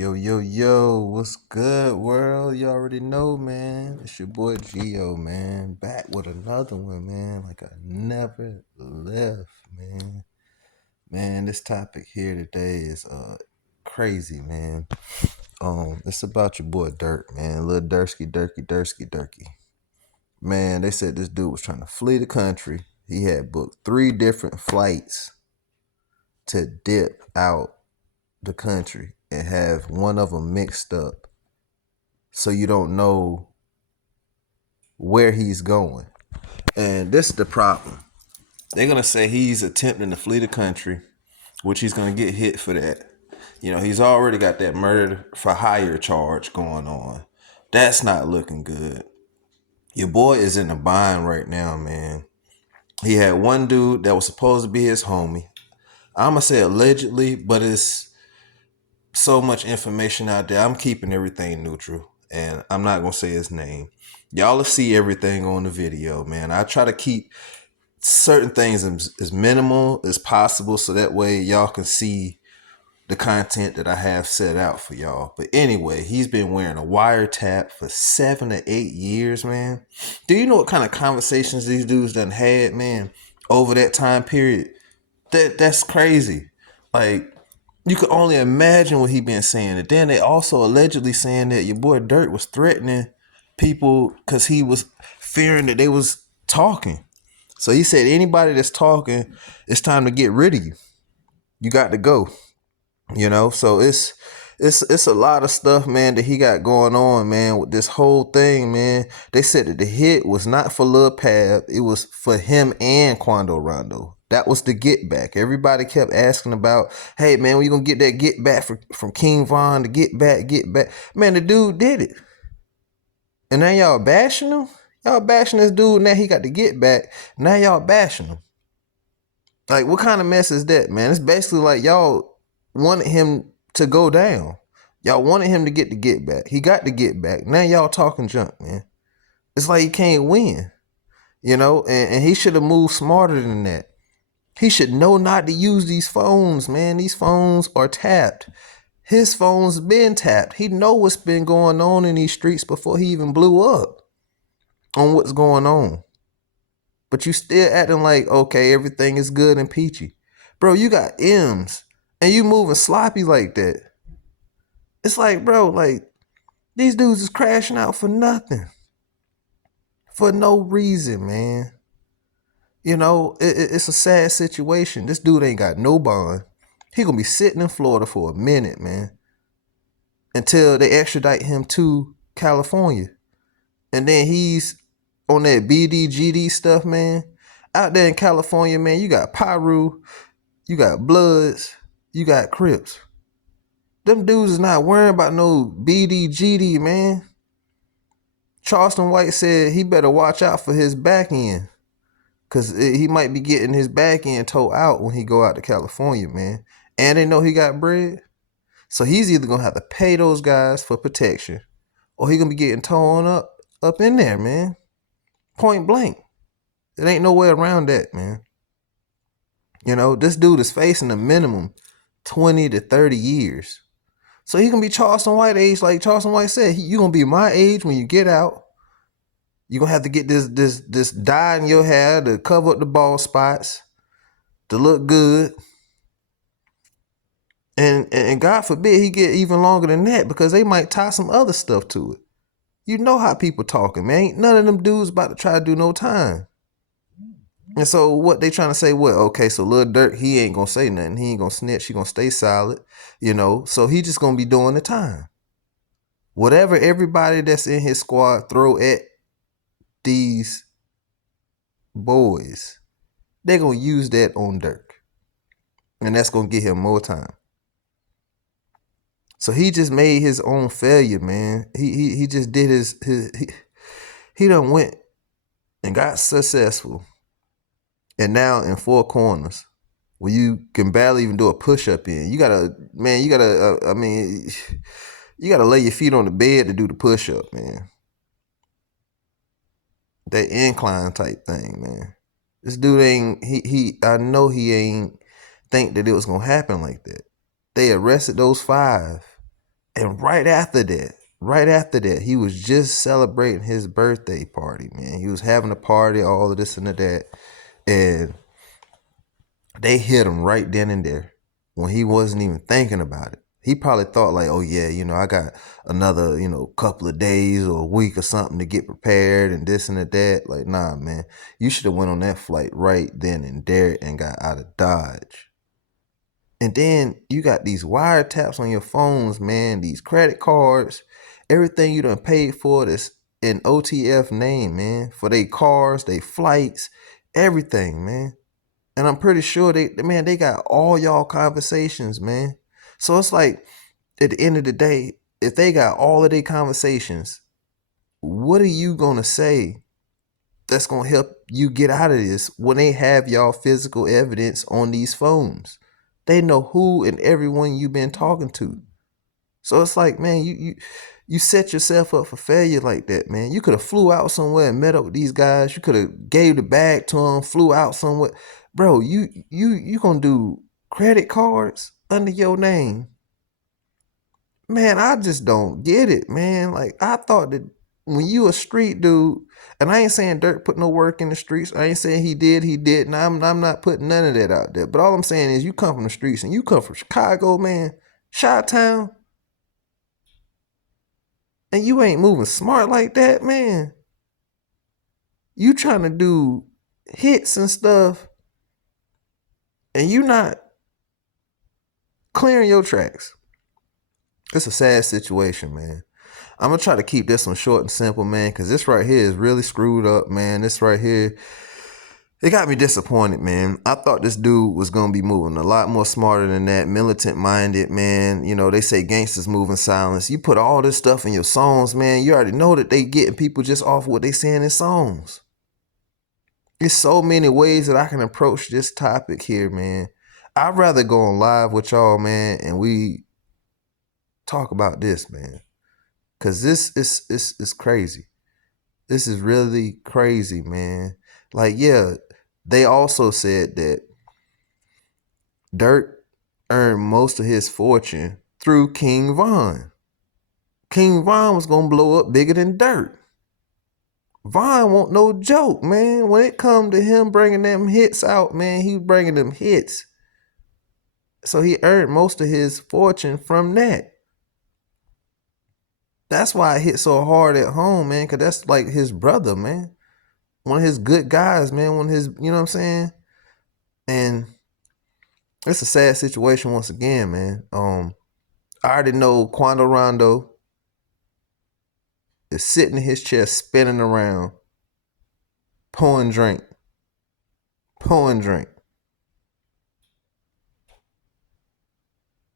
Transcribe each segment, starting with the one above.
Yo, yo, yo, what's good, world? You already know, man. It's your boy Gio, man. Back with another one, man. Like I never left, man. Man, this topic here today is crazy, man. It's about your boy Durk, man. Little Durky. Man, they said this dude was trying to flee the country. He had booked 3 different flights to dip out the country and have one of them mixed up so you don't know where he's going. And this is the problem. They're going to say he's attempting to flee the country, which he's going to get hit for that. You know, he's already got that murder for hire charge going on. That's not looking good. Your boy is in a bind right now, man. He had one dude that was supposed to be his homie. I'm going to say allegedly, but it's so much information out there. I'm keeping everything neutral, and I'm not going to say his name. Y'all will see everything on the video, man. I try to keep certain things as minimal as possible so that way y'all can see the content that I have set out for y'all. But anyway, he's been wearing a wiretap for 7 to 8 years, man. Do you know what kind of conversations these dudes done had, man, over that time period? That's crazy. Like, you could only imagine what he been saying. And then they also allegedly saying that your boy Durk was threatening people because he was fearing that they was talking. So he said, anybody that's talking, it's time to get rid of you. You got to go. You know, so it's a lot of stuff, man, that he got going on, man, with this whole thing, man. They said that the hit was not for Lil Pab. It was for him and Quando Rondo. That was the get back. Everybody kept asking about, hey, man, when you going to get that get back from King Von, to get back. Man, the dude did it. And now y'all bashing him? Y'all bashing this dude. Now he got the get back. Now y'all bashing him. Like, what kind of mess is that, man? It's basically like y'all wanted him to go down. Y'all wanted him to get the get back. He got the get back. Now y'all talking junk, man. It's like he can't win, you know, and he should have moved smarter than that. He should know not to use these phones, man. These phones are tapped. His phone's been tapped. He know what's been going on in these streets before he even blew up on what's going on. But you still acting like, okay, everything is good and peachy. Bro, you got M's and you moving sloppy like that. It's like, bro, like, these dudes is crashing out for nothing. For no reason, man. You know, it's a sad situation. This dude ain't got no bond. He gonna be sitting in Florida for a minute, man, until they extradite him to California. And then he's on that BDGD stuff, man. Out there in California, man, you got Pyru, you got Bloods, you got Crips. Them dudes is not worrying about no BDGD, man. Charleston White said he better watch out for his back end, because he might be getting his back end towed out when he go out to California, man. And they know he got bread. So he's either going to have to pay those guys for protection, or he going to be getting torn up in there, man. Point blank. There ain't no way around that, man. You know, this dude is facing a minimum 20 to 30 years. So he can be Charleston White age, like Charleston White said. You going to be my age when you get out. You're going to have to get this dye in your hair to cover up the bald spots, to look good. And God forbid he get even longer than that, because they might tie some other stuff to it. You know how people talking, man. Ain't none of them dudes about to try to do no time. And so what they trying to say, well, okay, so Lil Durk, he ain't going to say nothing. He ain't going to snitch. He going to stay solid, you know. So he just going to be doing the time. Whatever everybody that's in his squad throw at these boys, they're going to use that on Durk. And that's going to get him more time. So he just made his own failure, man. He just did he done went and got successful. And now in 4 corners, where you can barely even do a push-up in. You gotta lay your feet on the bed to do the push-up, man. That incline type thing, man. This dude ain't, I know he ain't think that it was gonna happen like that. They arrested those 5 And right after that, he was just celebrating his birthday party, man. He was having a party, all of this and that. And they hit him right then and there when he wasn't even thinking about it. He probably thought like, oh yeah, I got another, couple of days or a week or something to get prepared and this and that. Like, nah, man, you should have went on that flight right then and there and got out of Dodge. And then you got these wiretaps on your phones, man, these credit cards, everything you done paid for this in OTF name, man, for their cars, their flights, everything, man. And I'm pretty sure they got all y'all conversations, man. So it's like, at the end of the day, if they got all of their conversations, what are you gonna say that's gonna help you get out of this when they have y'all physical evidence on these phones? They know who and everyone you've been talking to. So it's like, man, you set yourself up for failure like that, man. You could have flew out somewhere and met up with these guys. You could have gave the bag to them, flew out somewhere. Bro, you gonna do credit cards under your name. Man, I just don't get it, man. Like, I thought that when you a street dude, and I ain't saying Durk put no work in the streets. I ain't saying he did, and I'm not putting none of that out there. But all I'm saying is you come from the streets and you come from Chicago, man, Chi-Town, and you ain't moving smart like that, man. You trying to do hits and stuff, and you not clearing your tracks. It's a sad situation, man. I'm gonna try to keep this one short and simple, man, because this right here is really screwed up, man. This right here, it got me disappointed, man. I thought this dude was gonna be moving a lot more smarter than that, militant minded, man. They say gangsters move in silence. You put all this stuff in your songs, man. You already know that they getting people just off what they saying in songs. There's so many ways that I can approach this topic here, man. I'd rather go on live with y'all, man, and we talk about this, man. Cause this is crazy. This is really crazy, man. Like, yeah, they also said that Durk earned most of his fortune through King Von. King Von was gonna blow up bigger than Durk. Von won't no joke, man. When it come to him bringing them hits out, man, he bringing them hits. So he earned most of his fortune from that. That's why it hit so hard at home, man, because that's like his brother, man. One of his good guys, man. One of his, you know what I'm saying? And it's a sad situation once again, man. I already know Quando Rondo is sitting in his chair spinning around, pouring drink.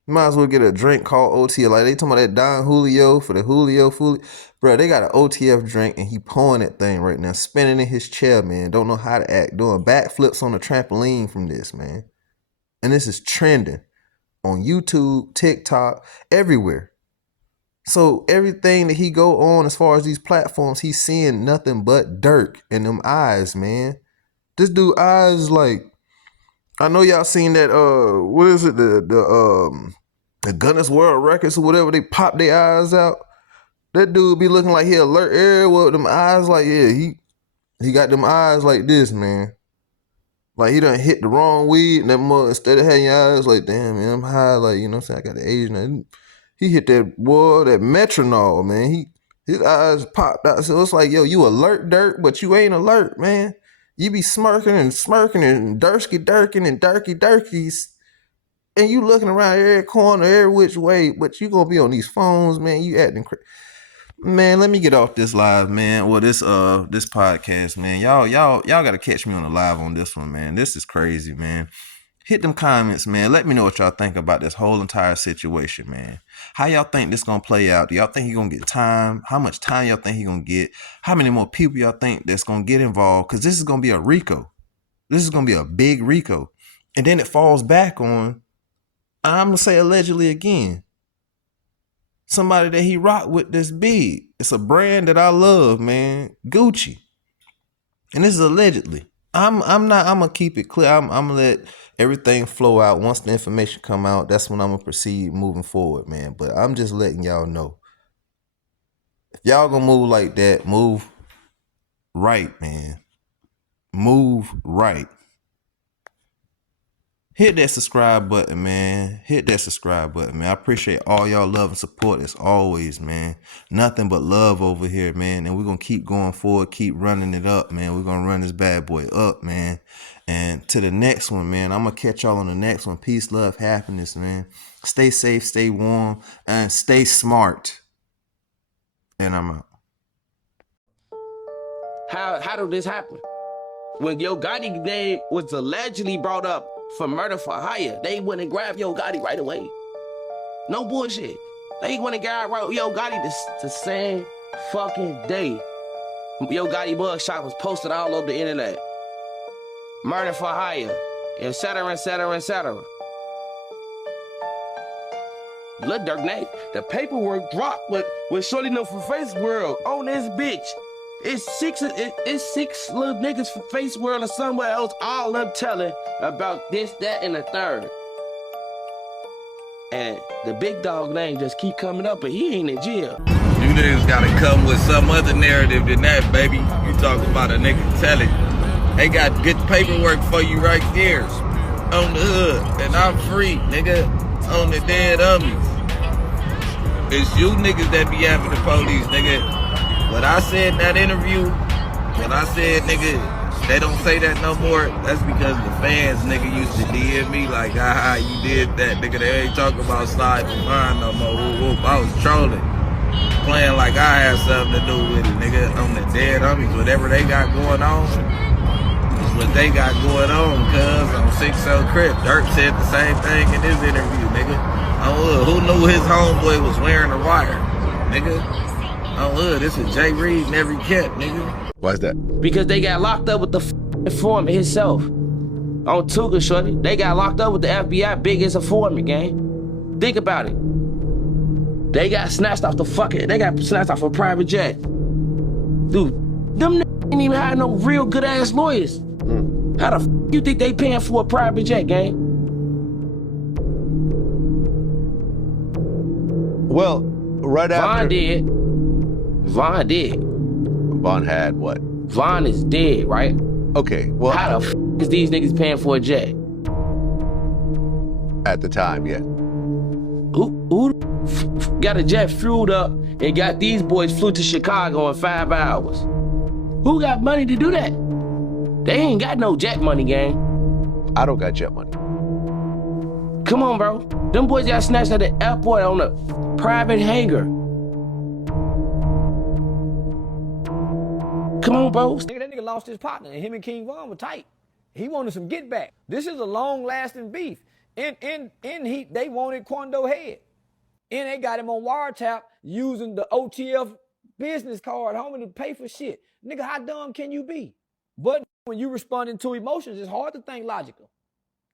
Might as well get a drink called OTF. Like they talking about that Don Julio for the Julio Fully. Bro, they got an OTF drink and he pouring that thing right now, spinning in his chair, man. Don't know how to act, doing backflips on the trampoline from this, man. And this is trending on YouTube, TikTok, everywhere. So everything that he go on as far as these platforms, he's seeing nothing but Durk in them eyes, man. This dude eyes like, I know y'all seen that what is it, the Guinness World Records or whatever, they pop their eyes out. That dude be looking like he alert everywhere with them eyes like, yeah, he got them eyes like this, man. Like he done hit the wrong weed and that mother, instead of having your eyes like, damn, man, I'm high, like, you know what I'm saying, I got the age now. He hit that metronol, man. His eyes popped out. So it's like, yo, you alert, Durk, but you ain't alert, man. You be smirking and dirking and durkies, and you looking around every corner, every which way, but you gonna be on these phones, man. You acting crazy. Man, let me get off this live, man. Well, this podcast, man. Y'all gotta catch me on the live on this one, man. This is crazy, man. Hit them comments, man. Let me know what y'all think about this whole entire situation, man. How y'all think this gonna play out? Do y'all think he gonna get time? How much time y'all think he gonna get? How many more people y'all think that's gonna get involved? Because this is gonna be a RICO. This is gonna be a big RICO. And then it falls back on, I'm gonna say allegedly again, somebody that he rocked with this big. It's a brand that I love, man. Gucci. And this is allegedly. I'm gonna keep it clear. I'm gonna let everything flow out. Once the information come out, that's when I'm gonna proceed moving forward, man. But I'm just letting y'all know. If y'all gonna move like that, move right, man. Move right. Hit that subscribe button, man. Hit that subscribe button, man. I appreciate all y'all love and support as always, man. Nothing but love over here, man. And we're going to keep going forward, keep running it up, man. We're going to run this bad boy up, man. And to the next one, man. I'm going to catch y'all on the next one. Peace, love, happiness, man. Stay safe, stay warm, and stay smart. And I'm out. How did this happen? When Yo Gotti name was allegedly brought up for murder for hire, they went and grabbed Yo Gotti right away. No bullshit. They went and grabbed Yo Gotti the same fucking day. Yo Gotti mugshot was posted all over the internet. Murder for hire, etc., etc., etc. Lil Durk name, the paperwork dropped with Shorty No for Face World on this bitch. It's six little niggas from Face World or somewhere else, all of them telling about this, that, and the third. And the big dog name just keep coming up, but he ain't in jail. You niggas gotta come with some other narrative than that, baby. You talking about a nigga telling. They got good paperwork for you right there on the hood, and I'm free, nigga, on the dead ummies. It's you niggas that be having the police, nigga. What I said in that interview, when I said, nigga, they don't say that no more, that's because the fans, nigga, used to DM me like, haha, you did that, nigga. They ain't talking about sliding mine no more. Whoop, whoop. I was trolling, playing like I had something to do with it, nigga. On the dead homies, whatever they got going on is what they got going on, cuz on 6-0 Crip. Durk said the same thing in his interview, nigga. Who knew his homeboy was wearing a wire, nigga? This is Jay Reed and every cat, nigga. Why is that? Because they got locked up with the informant himself. On Tuga, shorty. They got locked up with the FBI biggest informant, gang. Think about it. They got snatched off a private jet. Dude, them niggas ain't even had no real good ass lawyers. How the you think they paying for a private jet, gang? Well, right after... Von did. Von had what? Von is dead, right? Okay, well... How the is these niggas paying for a jet? At the time, yeah. Who got a jet fueled up and got these boys flew to Chicago in 5 hours? Who got money to do that? They ain't got no jet money, gang. I don't got jet money. Come on, bro. Them boys got snatched at the airport on a private hangar. Come on, bro. That nigga lost his partner, and him and King Von were tight. He wanted some get back. This is a long-lasting beef. They wanted Quando head. And they got him on wiretap using the OTF business card, homie, to pay for shit. Nigga, how dumb can you be? But when you responding to emotions, it's hard to think logical.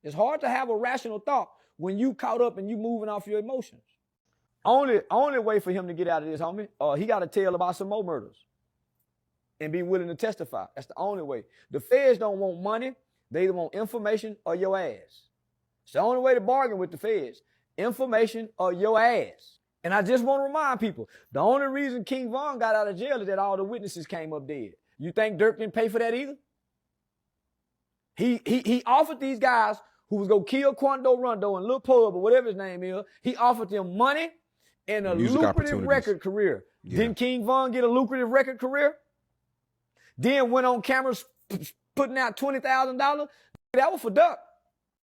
It's hard to have a rational thought when you caught up and you moving off your emotions. Only way for him to get out of this, homie, he got to tell about some more murders and be willing to testify. That's the only way. The feds don't want money. They either want information or your ass. It's the only way to bargain with the feds. Information or your ass. And I just want to remind people, the only reason King Von got out of jail is that all the witnesses came up dead. You think Durk didn't pay for that either? He offered these guys who was going to kill Quando Rondo and Lil Pub or whatever his name is, he offered them money and a lucrative record career. Yeah. Didn't King Von get a lucrative record career? Then went on cameras putting out $20,000. That was for Duck.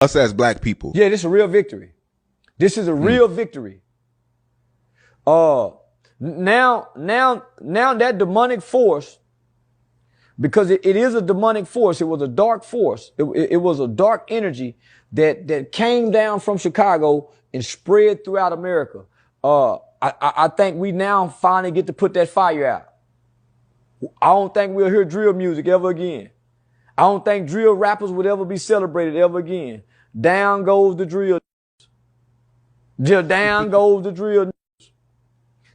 Us as black people. Yeah, this is a real victory. This is a real victory. Now that demonic force, because it is a demonic force, it was a dark force. It was a dark energy that came down from Chicago and spread throughout America. I think we now finally get to put that fire out. I don't think we'll hear drill music ever again. I don't think drill rappers would ever be celebrated ever again. Down goes the drill. Down goes the drill.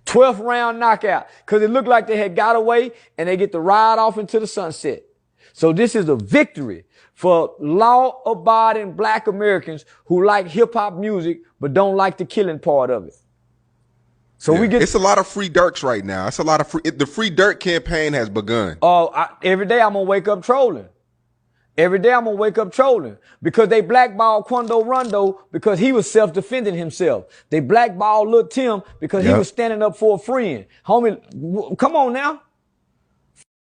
12th round knockout. Because it looked like they had got away and they get to ride off into the sunset. So this is a victory for law-abiding black Americans who like hip-hop music but don't like the killing part of it. So Yeah. we get... It's a lot of free Durks right now. It's a lot of the free Durk campaign has begun. Every day I'm going to wake up trolling. Every day I'm going to wake up trolling because they blackballed Quando Rondo because he was self-defending himself. They blackballed Lil Tim because he was standing up for a friend. Homie, come on now.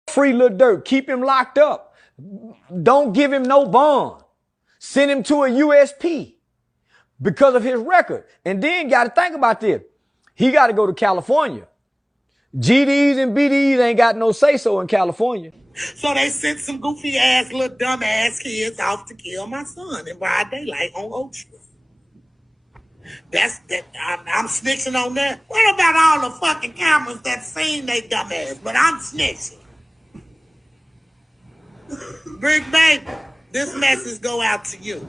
Free Lil Durk. Keep him locked up. Don't give him no bond. Send him to a USP because of his record. And then got to think about this. He got to go to California. GDs and BDs ain't got no say-so in California. So they sent some goofy ass little dumb ass kids off to kill my son in broad daylight on Oak Street. I'm snitching on that. What about all the fucking cameras that seen they dumb ass? But I'm snitching. Bricc baby, this message go out to you.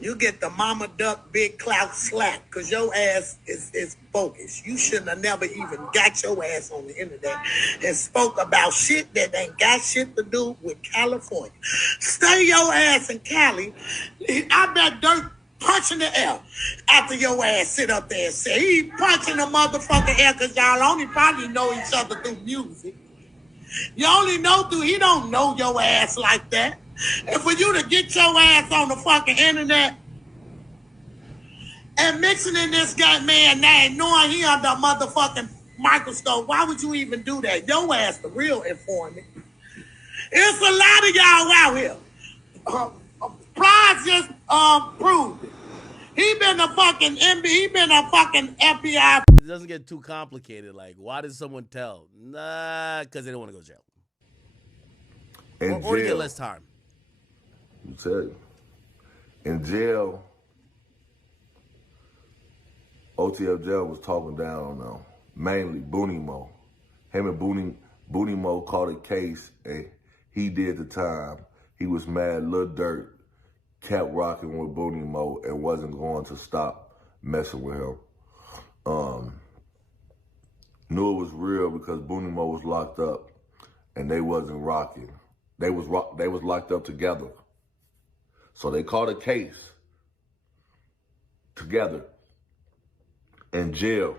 You get the mama duck big clout slap because your ass is bogus. You shouldn't have never even got your ass on the internet and spoke about shit that ain't got shit to do with California. Stay your ass in Cali. I bet Durk punching the air after your ass sit up there and say he punching the motherfucking air because y'all only probably know each other through music. You only know through, he don't know your ass like that. And for you to get your ass on the fucking internet and mixing in this guy man name, knowing he under a motherfucking microscope, why would you even do that? Your ass the real informant. It's a lot of y'all out here. Prize just proved it. He been a fucking FBI. It doesn't get too complicated. Like, why did someone tell? Nah, because they don't want to go to jail. Or to get less time. You tell you. In jail, OTF jail was talking down on them, mainly Booney Mo. Him and Booney Mo caught a case and he did the time. He was mad Lil Durk kept rocking with Booney Mo and wasn't going to stop messing with him. Knew it was real because Booney Mo was locked up and they wasn't rocking. They was locked up together. So they caught a case together in jail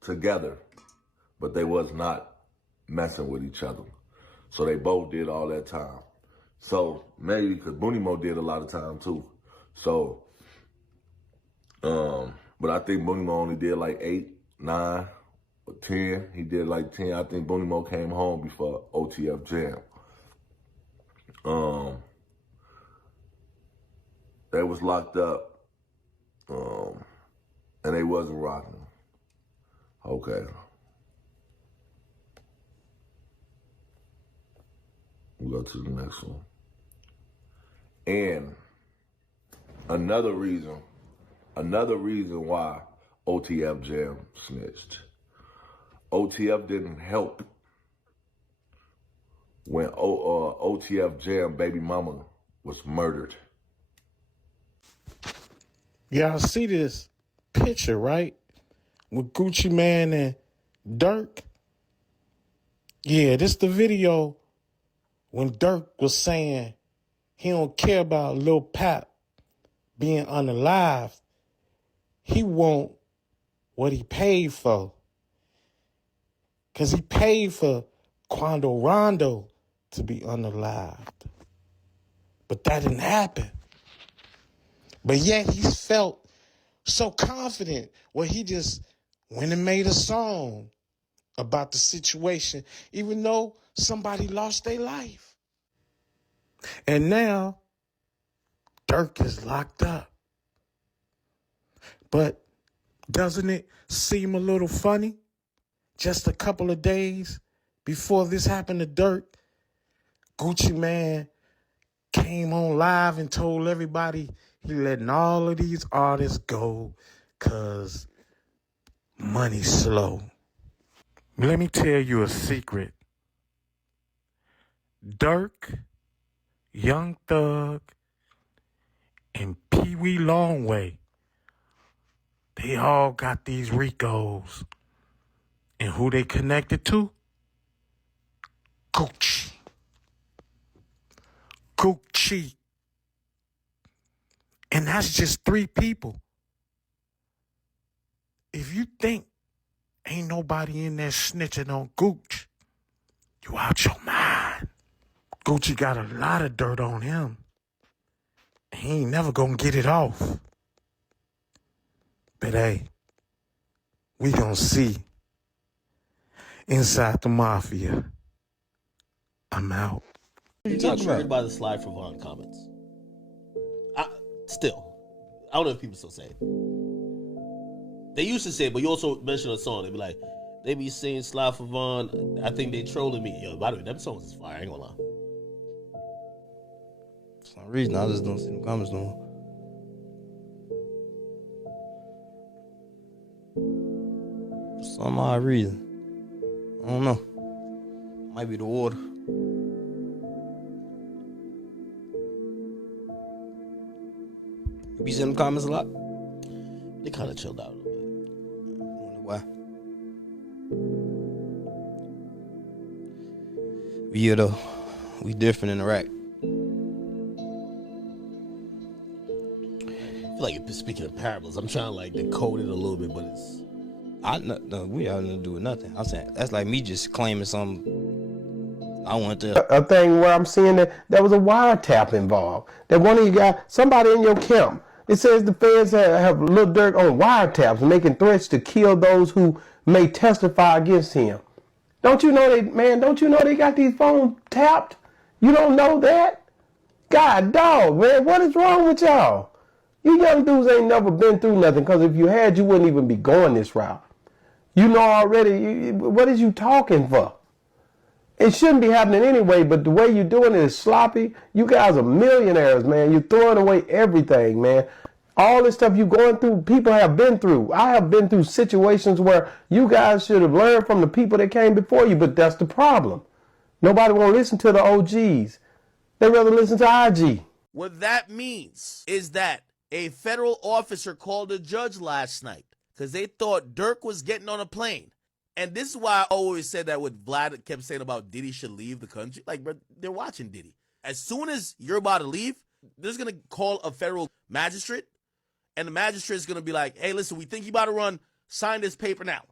together, but they was not messing with each other. So they both did all that time. So maybe because Booney Mo did a lot of time too. So, but I think Booney Mo only did like 8, 9, or 10. He did like 10. I think Booney Mo came home before OTF jam. They was locked up, and they wasn't rocking. Okay. We'll go to the next one. And another reason why OTF jam snitched. OTF didn't help when OTF jam baby mama was murdered. Y'all see this picture, right? With Gucci Man and Durk. Yeah, this the video when Durk was saying he don't care about Lil Pap being unalive. He want what he paid for. Because he paid for Quando Rondo to be unalived. But that didn't happen. But yet he felt so confident where he just went and made a song about the situation, even though somebody lost their life. And now, Durk is locked up. But doesn't it seem a little funny? Just a couple of days before this happened to Durk, Gucci Man came on live and told everybody he letting all of these artists go because money's slow. Let me tell you a secret. Durk, Young Thug, and Pee Wee Longway, they all got these RICOs. And who they connected to? Coach. Gucci. And that's just 3 people. If you think ain't nobody in there snitching on Gooch, you out your mind. Gucci got a lot of dirt on him. He ain't never gonna get it off. But hey, we gonna see. Inside the Mafia. I'm out. You get triggered by the slide for Vaughn comments. I don't know if people still say it. They used to say it, but you also mentioned a song. They be like, they be saying slide for Vaughn. I think they trolling me. Yo, by the way, them songs is fire. I ain't gonna lie. For some reason, I just don't see them comments no more. For some odd reason. I don't know. Might be the water. You be seeing them comments a lot? They kind of chilled out a little bit. I wonder why. Yeah, though. We different in Iraq. I feel like you're speaking of parables. I'm trying to like decode it a little bit, but it's... No, we have nothing to do with nothing. I'm saying that's like me just claiming something I want to. A thing where I'm seeing that there was a wiretap involved. That one of you guys, somebody in your camp, it says the feds have Lil Durk on wiretaps, making threats to kill those who may testify against him. Don't you know don't you know they got these phones tapped? You don't know that? God dog, man, what is wrong with y'all? You young dudes ain't never been through nothing, because if you had, you wouldn't even be going this route. You know already, what is you talking for? It shouldn't be happening anyway, but the way you're doing it is sloppy. You guys are millionaires, man. You're throwing away everything, man. All this stuff you're going through, people have been through. I have been through situations where you guys should have learned from the people that came before you, but that's the problem. Nobody won't listen to the OGs. They rather listen to IG. What that means is that a federal officer called a judge last night because they thought Durk was getting on a plane. And this is why I always said that what Vlad kept saying about Diddy should leave the country. Like, bro, they're watching Diddy. As soon as you're about to leave, they're going to call a federal magistrate, and the magistrate is going to be like, hey, listen, we think you about to run, sign this paper now.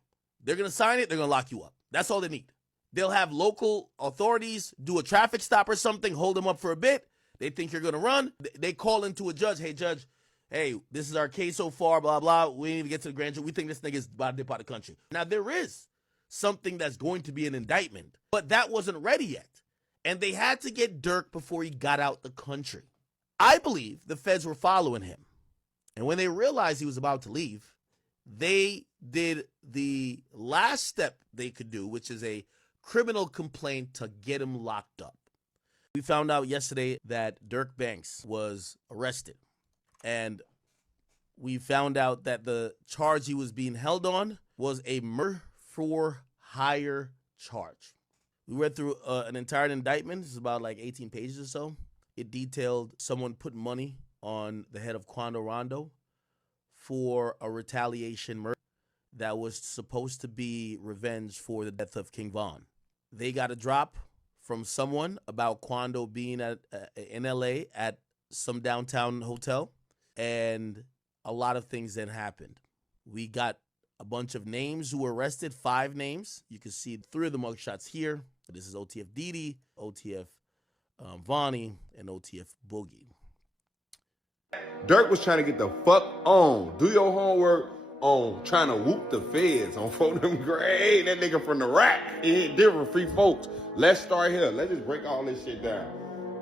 They're going to sign it, they're going to lock you up. That's all they need. They'll have local authorities do a traffic stop or something, hold them up for a bit. They think you're going to run. They call into a judge, hey, judge, hey, this is our case so far, blah, blah. We didn't even get to the grand jury. We think this nigga's about to dip out of the country. Now, there is something that's going to be an indictment, but that wasn't ready yet. And they had to get Durk before he got out the country. I believe the feds were following him. And when they realized he was about to leave, they did the last step they could do, which is a criminal complaint to get him locked up. We found out yesterday that Durk Banks was arrested. And we found out that the charge he was being held on was a murder for hire charge. We read through an entire indictment. It's about like 18 pages or so. It detailed someone put money on the head of Quando Rondo for a retaliation murder that was supposed to be revenge for the death of King Von. They got a drop from someone about Quando being in LA at some downtown hotel, and a lot of things then happened. We got a bunch of names who were arrested, 5 names. You can see 3 of the mugshots here. This is OTF Pdiddy, OTF Vonnie, and OTF Boogie. Durk was trying to get the fuck on. Do your homework on trying to whoop the feds on for them grade. That nigga from the rack. It hit different free folks. Let's start here. Let's just break all this shit down.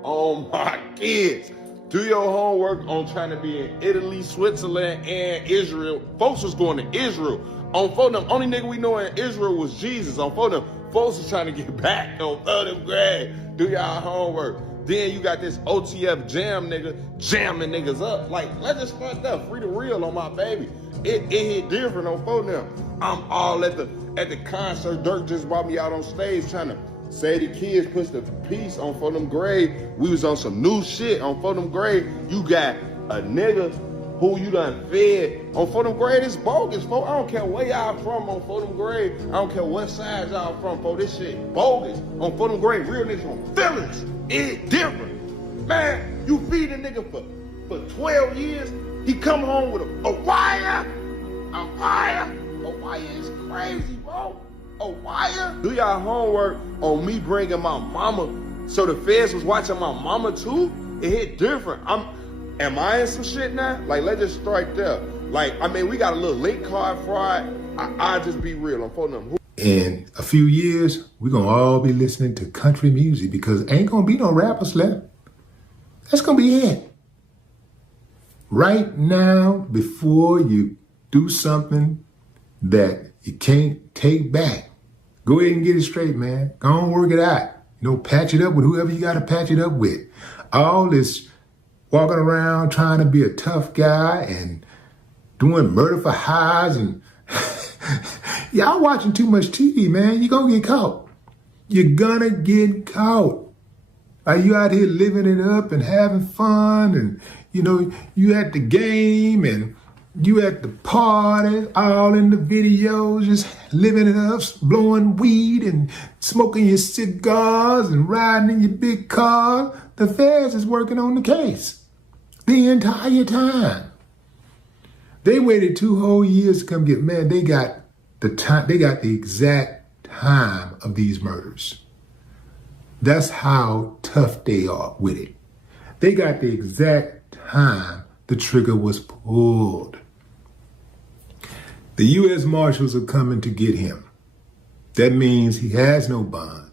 Oh my kids. Do your homework on trying to be in Italy, Switzerland, and Israel. Folks was going to Israel. On for them, only nigga we know in Israel was Jesus. On for them, folks was trying to get back. On for them grade. Do y'all homework. Then you got this OTF jam nigga jamming niggas up. Like, let's just fuck up. Free the real on my baby. It hit different on for them. I'm all at the concert. Durk just brought me out on stage trying to say the kids push the piece on for them grade. We was on some new shit on for them grade. You got a nigga who you done fed on for them grade. It's bogus, folks. I don't care where y'all from on for them grade. I don't care what side y'all from, folks. This shit bogus on for them grade. Real niggas on feelings. It different. Man, you feed a nigga for 12 years, he come home with a wire. A wire? A wire is crazy, bro. A wire? Do y'all homework on me bringing my mama, so the feds was watching my mama too? It hit different. Am I in some shit now? Like, let's just start there. Like, I mean, we got a little late card fraud. I'll just be real. I'm phoning them. In a few years, we're going to all be listening to country music because ain't going to be no rappers left. That's going to be it. Right now, before you do something that you can't take back, go ahead and get it straight, man. Go on, work it out. You know, patch it up with whoever you got to patch it up with. All this walking around trying to be a tough guy and doing murder for hires and y'all watching too much TV, man. You're going to get caught. You're going to get caught. Are you out here living it up and having fun? And, you know, you at the game and you at the party, all in the videos, just living it up, blowing weed and smoking your cigars and riding in your big car. The feds is working on the case the entire time. They waited 2 whole years to come get, man, they got the time, they got the exact time of these murders. That's how tough they are with it. They got the exact time the trigger was pulled. The U.S. Marshals are coming to get him. That means he has no bond.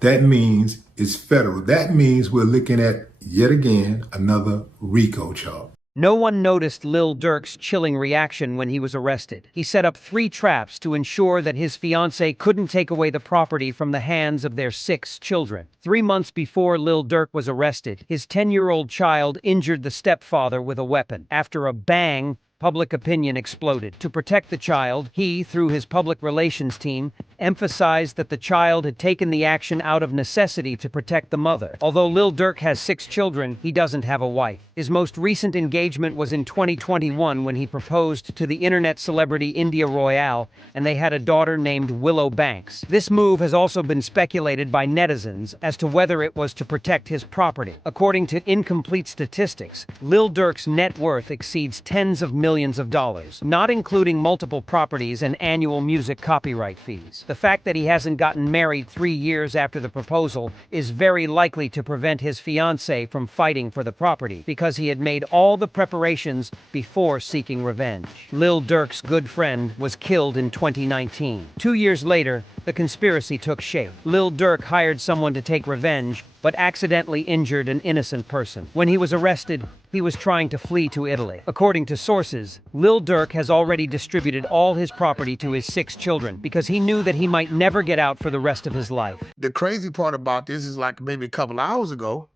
That means it's federal. That means we're looking at, yet again, another RICO charge. No one noticed Lil Durk's chilling reaction when he was arrested. He set up 3 traps to ensure that his fiancée couldn't take away the property from the hands of their 6 children. 3 months before Lil Durk was arrested, his 10-year-old child injured the stepfather with a weapon. After a bang, public opinion exploded. To protect the child, he, through his public relations team, emphasized that the child had taken the action out of necessity to protect the mother. Although Lil Durk has 6 children, he doesn't have a wife. His most recent engagement was in 2021 when he proposed to the internet celebrity India Royale, and they had a daughter named Willow Banks. This move has also been speculated by netizens as to whether it was to protect his property. According to incomplete statistics, Lil Durk's net worth exceeds tens of millions of dollars, not including multiple properties and annual music copyright fees. The fact that he hasn't gotten married 3 years after the proposal is very likely to prevent his fiancée from fighting for the property, because he had made all the preparations before seeking revenge. Lil Durk's good friend was killed in 2019. 2 years later, the conspiracy took shape. Lil Durk hired someone to take revenge, but accidentally injured an innocent person. When he was arrested, he was trying to flee to Italy. According to sources, Lil Durk has already distributed all his property to his 6 children because he knew that he might never get out for the rest of his life. The crazy part about this is, like, maybe a couple hours ago,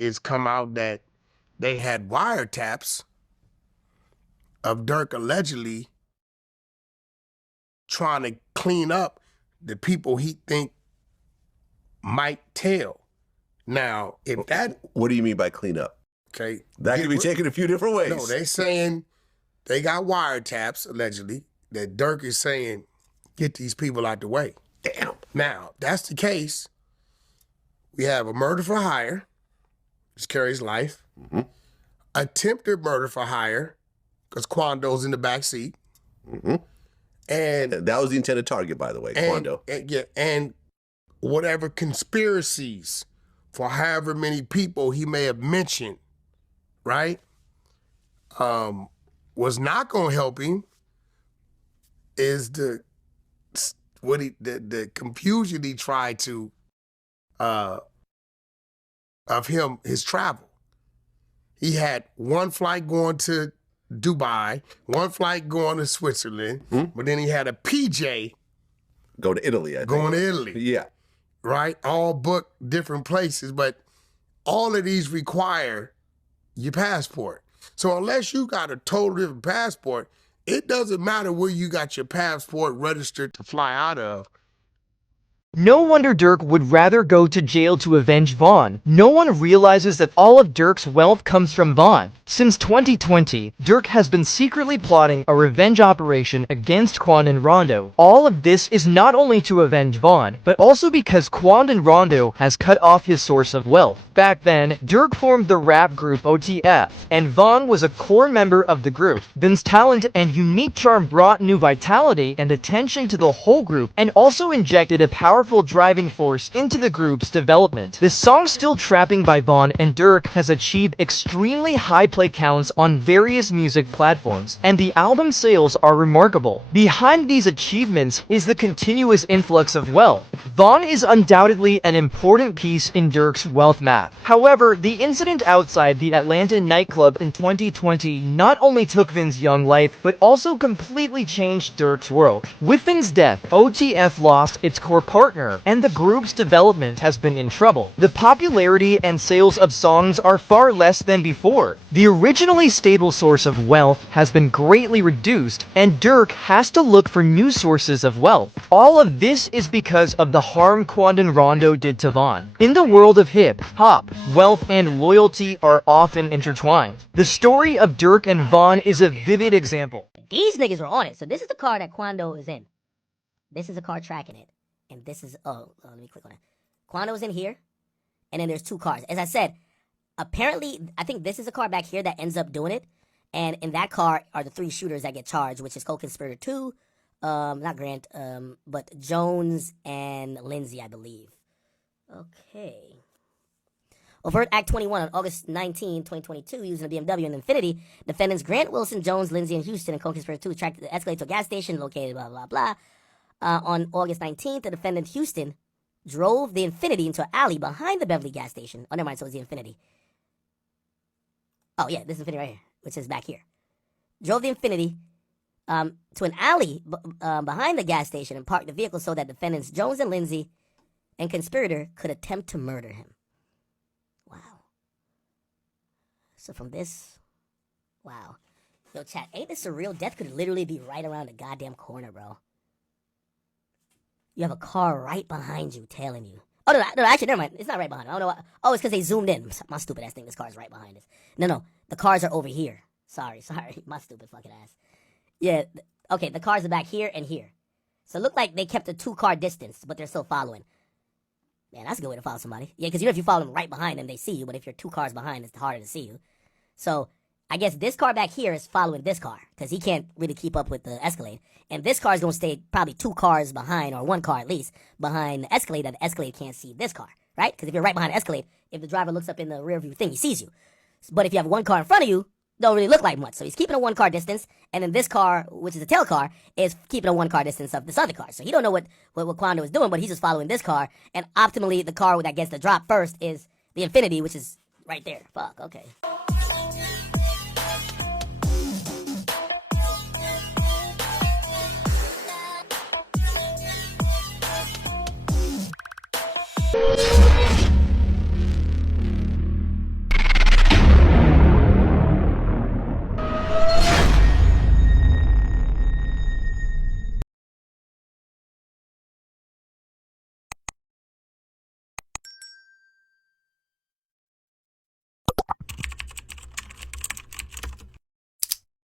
it's come out that they had wiretaps of Durk allegedly trying to clean up the people he think might tell. Now, if that... What do you mean by clean up? Okay. That could be taken a few different ways. No, they saying they got wiretaps, allegedly, that Durk is saying, get these people out the way. Damn. Now, that's the case. We have a murder for hire, which carries life. Mm-hmm. Attempted murder for hire, because Quando's in the back seat. Mm-hmm. And that was the intended target, by the way, Quando. And whatever conspiracies for however many people he may have mentioned, right, was not going to help him is the confusion he tried to of him, his travel. He had one flight going to Dubai, one flight going to Switzerland, but then he had a PJ go to Italy, I think. Going to Italy. Yeah. Right? All booked different places, but all of these require your passport. So unless you got a total different passport, it doesn't matter where you got your passport registered to fly out of. No wonder Durk would rather go to jail to avenge Vaughn. No one realizes that all of Durk's wealth comes from Vaughn. Since 2020, Durk has been secretly plotting a revenge operation against Quan and Rondo. All of this is not only to avenge Vaughn, but also because Quan and Rondo has cut off his source of wealth. Back then, Durk formed the rap group OTF, and Vaughn was a core member of the group. Vin's talent and unique charm brought new vitality and attention to the whole group, and also injected a powerful driving force into the group's development. The song Still Trapping by Vaughn and Durk has achieved extremely high play counts on various music platforms, and the album sales are remarkable. Behind these achievements is the continuous influx of wealth. Vaughn is undoubtedly an important piece in Durk's wealth map. However, the incident outside the Atlanta nightclub in 2020 not only took Vin's young life, but also completely changed Durk's world. With Vin's death, OTF lost its core partner, and the group's development has been in trouble. The popularity and sales of songs are far less than before. The originally stable source of wealth has been greatly reduced, and Durk has to look for new sources of wealth. All of this is because of the harm Quan and Rondo did to Vaughn. In the world of hip-hop, wealth and loyalty are often intertwined. The story of Durk and Vaughn is a vivid example. These niggas were on it. So this is the car that Quando is in. This is a car tracking it. And this is, let me click on it. Quando's in here. And then there's two cars. As I said, apparently, I think this is a car back here that ends up doing it. And in that car are the three shooters that get charged, which is co-conspirator 2, not Grant, but Jones and Lindsay, I believe. Okay. Overt Act 21 on August 19, 2022, using a BMW and Infiniti, defendants Grant, Wilson, Jones, Lindsay, and Houston and co-conspirator 2 tracked the Escalade to a gas station located blah, blah, blah. On August 19th, the defendant Houston drove the Infiniti into an alley behind the Beverly gas station. Oh, never mind, so it's the Infiniti. Oh, yeah, this is Infiniti right here, which is back here. Drove the Infiniti to an alley behind the gas station and parked the vehicle so that defendants Jones and Lindsay and conspirator could attempt to murder him. Wow. So from this, wow. Yo, chat, ain't this surreal? Death could literally be right around the goddamn corner, bro. You have a car right behind you, tailing you. Oh, no, actually, never mind. It's not right behind us. I don't know why. Oh, it's because they zoomed in. My stupid ass thing, this car is right behind us. No, the cars are over here. Sorry. My stupid fucking ass. Yeah, okay, the cars are back here and here. So it looked like they kept a 2-car distance, but they're still following. Man, that's a good way to follow somebody. Yeah, because if you follow them right behind them, they see you. But if you're 2 cars behind, it's harder to see you. So I guess this car back here is following this car because he can't really keep up with the Escalade. And this car is going to stay probably 2 cars behind, or 1 car at least, behind the Escalade, that the Escalade can't see this car, right? Because if you're right behind the Escalade, if the driver looks up in the rear view thing, he sees you. But if you have 1 car in front of you, don't really look like much. So he's keeping a 1-car distance, and then this car, which is a tail car, is keeping a 1-car distance of this other car. So he don't know what Quando is doing, but he's just following this car. And optimally, the car that gets the drop first is the Infiniti, which is right there. Fuck, okay.